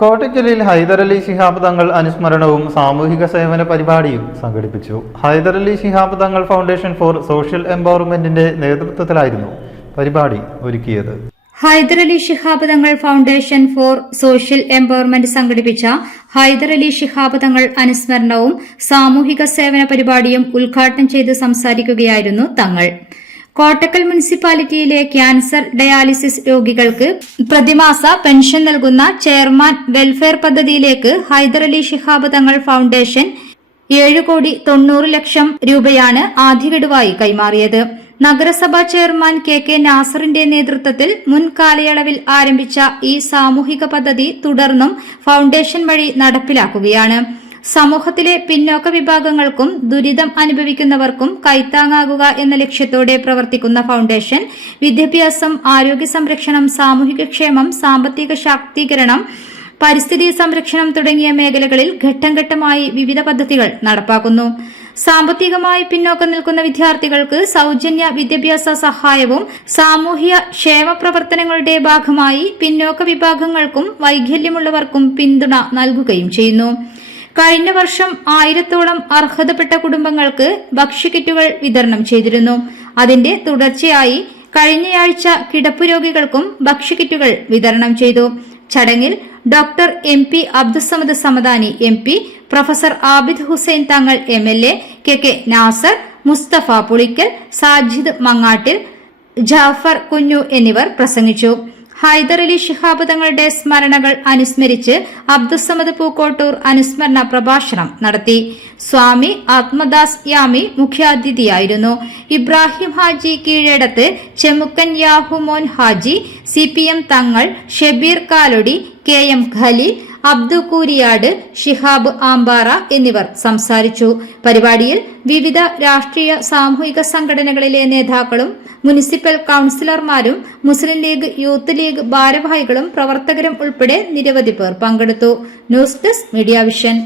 കോട്ടയ്ക്കലിൽ ഹൈദരലി ശിഹാബ് തങ്ങൾ അനുസ്മരണവും സാമൂഹിക സേവന പരിപാടിയും സംഘടിപ്പിച്ചു. Hyderali Shihab Thangal foundation four social എംപവർമെന്റിന്റെ നേതൃത്വത്തിലായിരുന്നു പരിപാടി ഒരുക്കിയത്. Hyderali Shihab Thangal foundation four social empowerment സംഘടിപ്പിച്ച ഹൈദരലി ശിഹാബ് തങ്ങൾ അനുസ്മരണവും സാമൂഹിക സേവന പരിപാടിയും ഉദ്ഘാടനം ചെയ്ത് സംസാരിക്കുകയായിരുന്നു തങ്ങൾ. കോട്ടക്കൽ മുനിസിപ്പാലിറ്റിയിലെ ക്യാൻസർ ഡയാലിസിസ് രോഗികൾക്ക് പ്രതിമാസ പെൻഷൻ നൽകുന്ന ചെയർമാൻ വെൽഫെയർ പദ്ധതിയിലേക്ക് ഹൈദരലി ശിഹാബ് തങ്ങൾ ഫൗണ്ടേഷൻ 7,90,00,000 രൂപയാണ് ആദ്യഗഡുവായി കൈമാറിയത്. നഗരസഭാ ചെയർമാൻ കെ നാസറിന്റെ നേതൃത്വത്തിൽ മുൻ കാലയളവിൽ ആരംഭിച്ച ഈ സാമൂഹിക പദ്ധതി തുടർന്നും ഫൗണ്ടേഷൻ വഴി നടപ്പിലാക്കുകയാണ്. സമൂഹത്തിലെ പിന്നോക്ക വിഭാഗങ്ങൾക്കും ദുരിതം അനുഭവിക്കുന്നവർക്കും കൈത്താങ്ങാകുക എന്ന ലക്ഷ്യത്തോടെ പ്രവർത്തിക്കുന്ന ഫൗണ്ടേഷൻ വിദ്യാഭ്യാസം, ആരോഗ്യ സംരക്ഷണം, സാമൂഹികക്ഷേമം, സാമ്പത്തിക ശാക്തീകരണം, പരിസ്ഥിതി സംരക്ഷണം തുടങ്ങിയ മേഖലകളിൽ ഘട്ടം ഘട്ടമായി വിവിധ പദ്ധതികൾ നടപ്പാക്കുന്നു. സാമ്പത്തികമായി പിന്നോക്കം നിൽക്കുന്ന വിദ്യാർത്ഥികൾക്ക് സൌജന്യ വിദ്യാഭ്യാസ സഹായവും സാമൂഹ്യ ക്ഷേമ പ്രവർത്തനങ്ങളുടെ ഭാഗമായി പിന്നോക്ക വിഭാഗങ്ങൾക്കും വൈകല്യമുള്ളവർക്കും പിന്തുണ നൽകുകയും ചെയ്യുന്നു. കഴിഞ്ഞ വർഷം 1000-ഓളം അർഹതപ്പെട്ട കുടുംബങ്ങൾക്ക് ഭക്ഷ്യക്കിറ്റുകൾ വിതരണം ചെയ്തിരുന്നു. അതിന്റെ തുടർച്ചയായി കഴിഞ്ഞയാഴ്ച കിടപ്പു രോഗികൾക്കും ഭക്ഷ്യക്കിറ്റുകൾ വിതരണം ചെയ്തു. ചടങ്ങിൽ doctor MP Abdussamad Samadani MP, professor Abid Hussain Thangal MLA, K Nasar, Mustafa Pulikkal, Sajid Mangattil, Jafar Kunju എന്നിവർ പ്രസംഗിച്ചു. ഹൈദരലി ശിഹാബ് തങ്ങളുടെ സ്മരണകൾ അനുസ്മരിച്ച് അബ്ദുസമദ് പൂക്കോട്ടൂർ അനുസ്മരണ പ്രഭാഷണം നടത്തി. സ്വാമി ആത്മദാസ് യാമി മുഖ്യാതിഥിയായിരുന്നു. ഇബ്രാഹിം ഹാജി കീഴടത്ത്, ചെമുക്കൻ യാഹുമോൻ ഹാജി, CPM തങ്ങൾ, ഷബീർ കാലൊടി, KM ഖലീൽ, അബ്ദു കൂരിയാട്, ഷിഹാബ് ആമ്പാറ എന്നിവർ സംസാരിച്ചു. പരിപാടിയിൽ വിവിധ രാഷ്ട്രീയ സാമൂഹിക സംഘടനകളിലെ നേതാക്കളും മുനിസിപ്പൽ കൌൺസിലർമാരും മുസ്ലിം ലീഗ്, യൂത്ത് ലീഗ് ഭാരവാഹികളും പ്രവർത്തകരും ഉൾപ്പെടെ നിരവധി പേർ പങ്കെടുത്തു. News desk media vision.